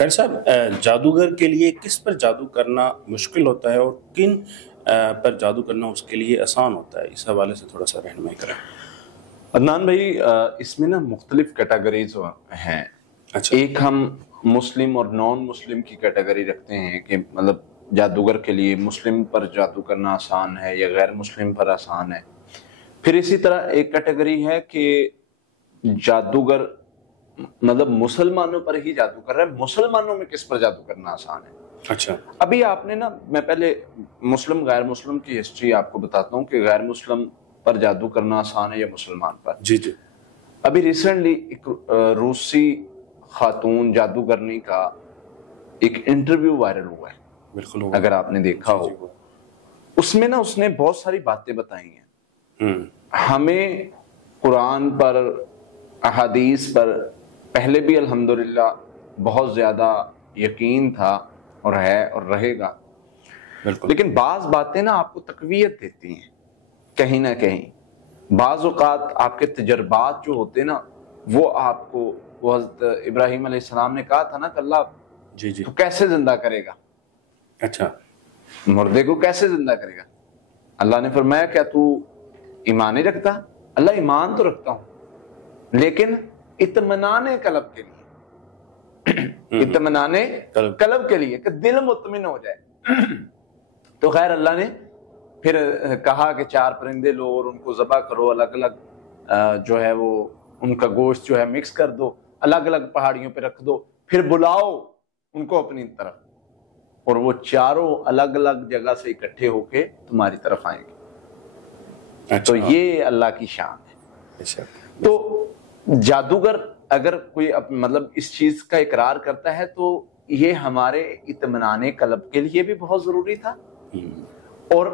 خیر صاحب، جادوگر کے لیے کس پر جادو کرنا مشکل ہوتا ہے اور کن پر جادو کرنا اس کے لیے آسان ہوتا ہے؟ اس حوالے سے تھوڑا سا رہنمائی کریں۔ عدنان بھائی، اس میں نا مختلف کیٹیگریز ہیں۔ اچھا، ایک ہم مسلم اور نان مسلم کی کیٹیگری رکھتے ہیں کہ مطلب جادوگر کے لیے مسلم پر جادو کرنا آسان ہے یا غیر مسلم پر آسان ہے۔ پھر اسی طرح ایک کیٹیگری ہے کہ جادوگر مطلب مسلمانوں پر ہی جادو کر رہا ہے، مسلمانوں میں کس پر جادو کرنا آسان ہے۔ اچھا، ابھی آپ نے نا، میں پہلے مسلم غیر مسلم کی ہسٹری آپ کو بتاتا ہوں کہ غیر مسلم پر جادو کرنا آسان ہے یا مسلمان پر۔ جی جی، ابھی ریسنٹلی ایک روسی خاتون جادوگرنی کا ایک انٹرویو وائرل ہوا ہے، بالکل، اگر آپ نے دیکھا ہو۔ اس میں نا اس نے بہت ساری باتیں بتائی ہیں۔ ہمیں قرآن پر، احادیث پر پہلے بھی الحمدللہ بہت زیادہ یقین تھا اور ہے اور رہے گا، بالکل، لیکن بعض باتیں نا آپ کو تقویت دیتی ہیں کہیں نہ کہیں۔ بعض اوقات آپ کے تجربات جو ہوتے نا وہ آپ کو، وہ حضرت ابراہیم علیہ السلام نے کہا تھا نا کہ اللہ جی جی، تو کیسے زندہ کرے گا، اچھا، مردے کو کیسے زندہ کرے گا؟ اللہ نے فرمایا کیا تو ایمان نہیں رکھتا؟ اللہ ایمان تو رکھتا ہوں لیکن اطمینان قلب کے لیے، اطمینان قلب کے لیے کہ دل مطمئن ہو جائے۔ تو خیر اللہ نے پھر کہا کہ 4 پرندے لو اور ان کو ذبح کرو، الگ الگ جو ہے وہ ان کا گوشت جو ہے مکس کر دو، الگ الگ پہاڑیوں پہ رکھ دو، پھر بلاؤ ان کو اپنی طرف، اور وہ چاروں الگ الگ جگہ سے اکٹھے ہو کے تمہاری طرف آئیں گے۔ تو یہ اللہ کی شان ہے۔ تو جادوگر اگر کوئی مطلب اس چیز کا اقرار کرتا ہے تو یہ ہمارے اطمینان قلب کے لیے بھی بہت ضروری تھا اور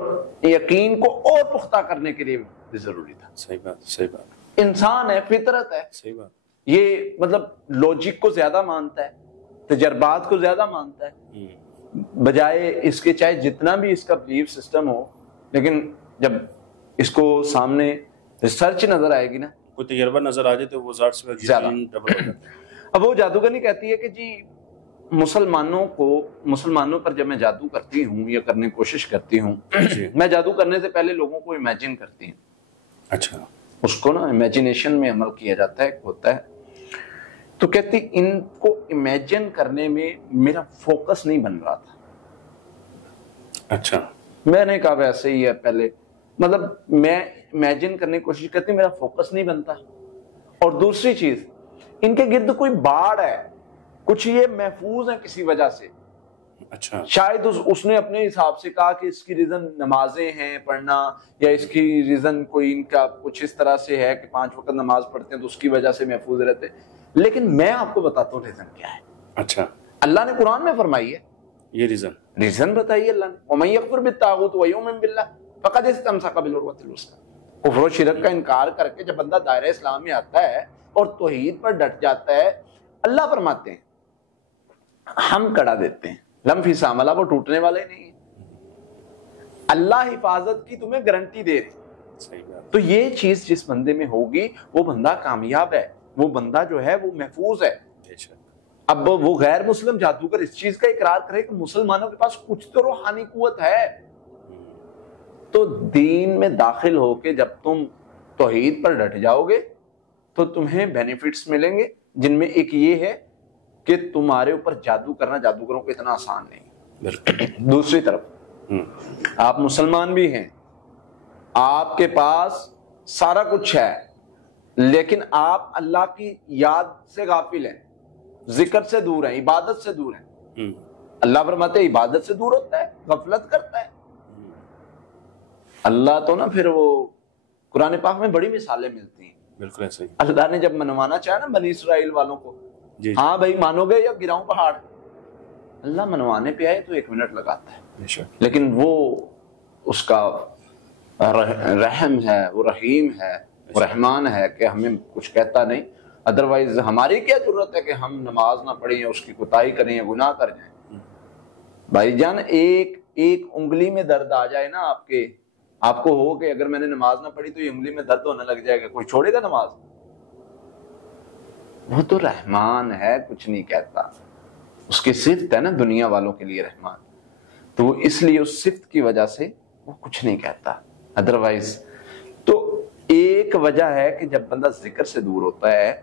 یقین کو اور پختہ کرنے کے لیے بھی ضروری تھا۔ صحیح بات، صحیح بات، انسان ہے، فطرت ہے، صحیح بات، یہ مطلب لوجک کو زیادہ مانتا ہے، تجربات کو زیادہ مانتا ہے، بجائے اس کے چاہے جتنا بھی اس کا بلیف سسٹم ہو، لیکن جب اس کو سامنے ریسرچ نظر آئے گی نا، کوئی تجربہ نظر آ جائے تو وہ ذات سے زیادہ ڈبل ہو جاتا ہے۔ اب وہ جادوگرنی کہتی ہے کہ جی مسلمانوں پر جب میں جادو کرتی ہوں یا کرنے کی کوشش کرتی ہوں، میں جادو کرنے سے پہلے لوگوں کو امیجن کرتی ہوں۔ اچھا، اس کو نا امیجنیشن میں عمل کیا جاتا ہے، ہوتا ہے۔ تو کہتی ان کو امیجن کرنے میں میرا فوکس نہیں بن رہا تھا۔ اچھا، میں نے کہا ویسے ہی ہے، پہلے مطلب میں امیجن کرنے کی کوشش کرتی ہوں، میرا فوکس نہیں بنتا۔ اور دوسری چیز، ان کے گرد کوئی باڑ ہے، کچھ یہ محفوظ ہیں کسی وجہ سے۔ اچھا، شاید اس نے اپنے حساب سے کہا کہ اس کی ریزن نمازیں ہیں پڑھنا، یا اس کی ریزن کوئی ان کا کچھ اس طرح سے ہے کہ 5 وقت نماز پڑھتے ہیں تو اس کی وجہ سے محفوظ رہتے ہیں۔ لیکن میں آپ کو بتاتا ہوں ریزن کیا ہے۔ اچھا، اللہ نے قرآن میں فرمائی ہے، یہ ریزن بتائیے اللہ نے، وَمَن يَكْفُرْ بِالطَّاغُوتِ وَيُؤْمِن بِاللَّهِ فَقَدِ اسْتَمْسَكَ بِالْعُرْوَةِ الْوُثْقَىٰ۔ کفر و شرک کا انکار کر کے جب بندہ دائرہ اسلام میں آتا ہے اور توحید پر ڈٹ جاتا ہے، اللہ فرماتے ہیں ہم کڑا دیتے ہیں، لم فی ساملہ، وہ ٹوٹنے والے نہیں ہیں۔ اللہ حفاظت کی تمہیں گارنٹی دے رہی۔ تو یہ چیز جس بندے میں ہوگی وہ بندہ کامیاب ہے، وہ بندہ جو ہے وہ محفوظ ہے۔ اب وہ غیر مسلم جادوگر اس چیز کا اقرار کرے کہ مسلمانوں کے پاس کچھ تو روحانی قوت ہے، تو دین میں داخل ہو کے جب تم توحید پر ڈٹ جاؤ گے تو تمہیں بینیفٹس ملیں گے، جن میں ایک یہ ہے کہ تمہارے اوپر جادو کرنا جادوگروں کو اتنا آسان نہیں۔ دوسری طرف آپ مسلمان بھی ہیں، آپ کے پاس سارا کچھ ہے، لیکن آپ اللہ کی یاد سے غافل ہیں، ذکر سے دور ہیں، عبادت سے دور ہیں۔ اللہ فرماتے ہیں عبادت سے دور ہوتا ہے، غفلت کرتا ہے۔ اللہ تو نا پھر وہ قرآن پاک میں بڑی مثالیں ملتی ہیں۔ بالکل ایسا ہی، اللہ نے جب منوانا چاہا نا بنی اسرائیل والوں کو، ہاں بھائی مانو گے یا گراؤں پہاڑ، اللہ منوانے پہ آئے تو 1 منٹ لگاتا ہے، لیکن وہ اس کا رحم ہے، وہ رحیم ہے، وہ رحمان ہے کہ ہمیں کچھ کہتا نہیں۔ ادروائز ہماری کیا ضرورت ہے کہ ہم نماز نہ پڑھیں یا اس کی کوتاہی کریں یا گناہ کر جائیں۔ بھائی جان ایک انگلی میں درد آ جائے نا آپ کو ہو کہ اگر میں نے نماز نہ پڑھی تو یہ انگلی میں درد ہونے لگ جائے گا، کوئی چھوڑے گا نماز؟ وہ تو رحمان ہے، کچھ نہیں کہتا۔ اس کی صفت ہے نا دنیا والوں کے لیے رحمان، تو وہ اس لیے اس صفت کی وجہ سے وہ کچھ نہیں کہتا ادروائز۔ تو ایک وجہ ہے کہ جب بندہ ذکر سے دور ہوتا ہے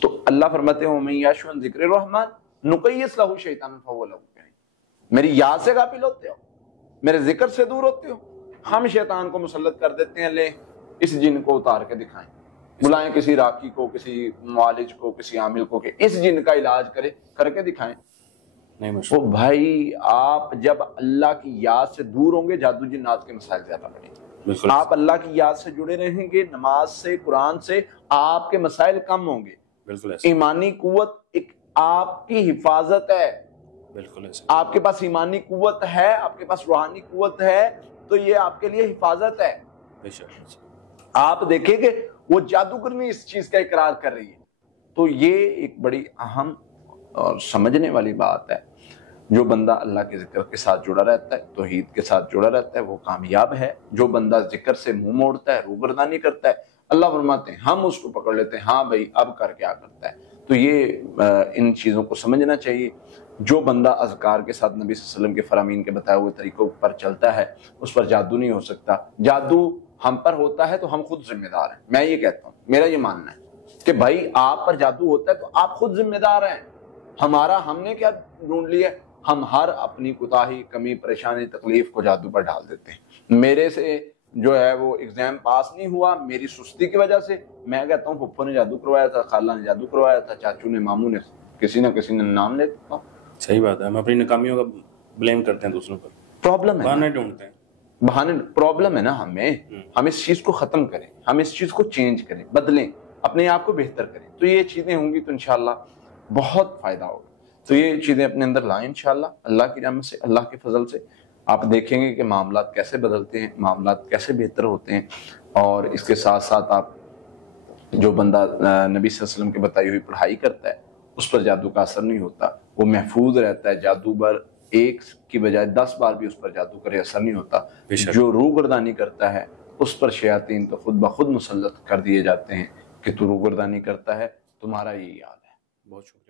تو اللہ فرماتے ہیں وَمَن يَعْشُ عَن ذِكْرِ الرَّحْمَنِ نُقَيِّضْ لَهُ شَيْطَانًا فَهُوَ لَهُ قَرِينٌ، میری یاد سے غافل ہوتے ہو، میرے ذکر سے دور ہوتے ہو، ہم شیطان کو مسلط کر دیتے ہیں، لے اس جن کو اتار کے دکھائیں، بلائیں کسی راقی کو، کسی معالج کو، کسی عامل کو کہ اس جن کا علاج کر کے دکھائیں۔ وہ بھائی آپ جب اللہ کی یاد سے دور ہوں گے جادو جنات کے مسائل زیادہ بڑھیں گے، آپ اللہ کی یاد سے جڑے رہیں گے، نماز سے، قرآن سے، آپ کے مسائل کم ہوں گے۔ ایمانی قوت ایک آپ کی حفاظت ہے، آپ کے پاس ایمانی قوت ہے، آپ کے پاس روحانی قوت ہے، تو یہ آپ کے لیے حفاظت ہے۔ آپ دیکھیں کہ وہ جادوگرنی اس چیز کا اقرار کر رہی ہے، تو یہ ایک بڑی اہم اور سمجھنے والی بات ہے۔ جو بندہ اللہ کے ذکر کے ساتھ جڑا رہتا ہے، توحید کے ساتھ جڑا رہتا ہے، وہ کامیاب ہے۔ جو بندہ ذکر سے منہ موڑتا ہے، روگردانی کرتا ہے، اللہ فرماتے ہیں ہم اس کو پکڑ لیتے ہیں، ہاں بھائی اب کر کیا کرتا ہے۔ تو یہ ان چیزوں کو سمجھنا چاہیے۔ جو بندہ اذکار کے ساتھ نبی صلی اللہ علیہ وسلم کے فرامین کے بتائے ہوئے طریقوں پر چلتا ہے، اس پر جادو نہیں ہو سکتا۔ جادو ہم پر ہوتا ہے تو ہم خود ذمہ دار ہیں، میں یہ کہتا ہوں، میرا یہ ماننا ہے کہ بھائی آپ پر جادو ہوتا ہے تو آپ خود ذمہ دار ہیں۔ ہم نے کیا ڈھونڈ لیا؟ ہم ہر اپنی کوتاہی، کمی، پریشانی، تکلیف کو جادو پر ڈال دیتے ہیں۔ میرے سے جو ہے وہ ایگزام پاس نہیں ہوا میری سستی کی وجہ سے، میں کہتا ہوں پھپھو نے جادو کروایا تھا، خالہ نے جادو کروایا تھا، چاچو نے، ماموں نے، کسی نہ کسی نے نام لے دیتا۔ صحیح بات ہے، ہم اپنی ناکامیوں کا بلیم کرتے ہیں دوسروں پر، پرابلم ہے، بہانے ڈھونڈتے ہیں، بہانے، پرابلم ہے نا۔ ہم اس چیز کو ختم کریں، ہم اس چیز کو چینج کریں، بدلیں، اپنے آپ کو بہتر کریں، تو یہ چیزیں ہوں گی تو انشاءاللہ بہت فائدہ ہوگا۔ تو یہ چیزیں اپنے اندر لائیں انشاءاللہ، اللہ کی رحمت سے، اللہ کے فضل سے آپ دیکھیں گے کہ معاملات کیسے بدلتے ہیں، معاملات کیسے بہتر ہوتے ہیں۔ اور اس کے ساتھ ساتھ آپ جو بندہ نبی صلی اللہ علیہ وسلم کی بتائی ہوئی پڑھائی کرتا ہے، اس پر جادو کا اثر نہیں ہوتا، وہ محفوظ رہتا ہے۔ جادو بر ایک کی بجائے 10 بار بھی اس پر جادو کرے اثر نہیں ہوتا۔ جو روگردانی کرتا ہے اس پر شیاطین تو خود بخود مسلط کر دیے جاتے ہیں کہ تو روگردانی کرتا ہے، تمہارا یہ یاد ہے۔ بہت شکریہ۔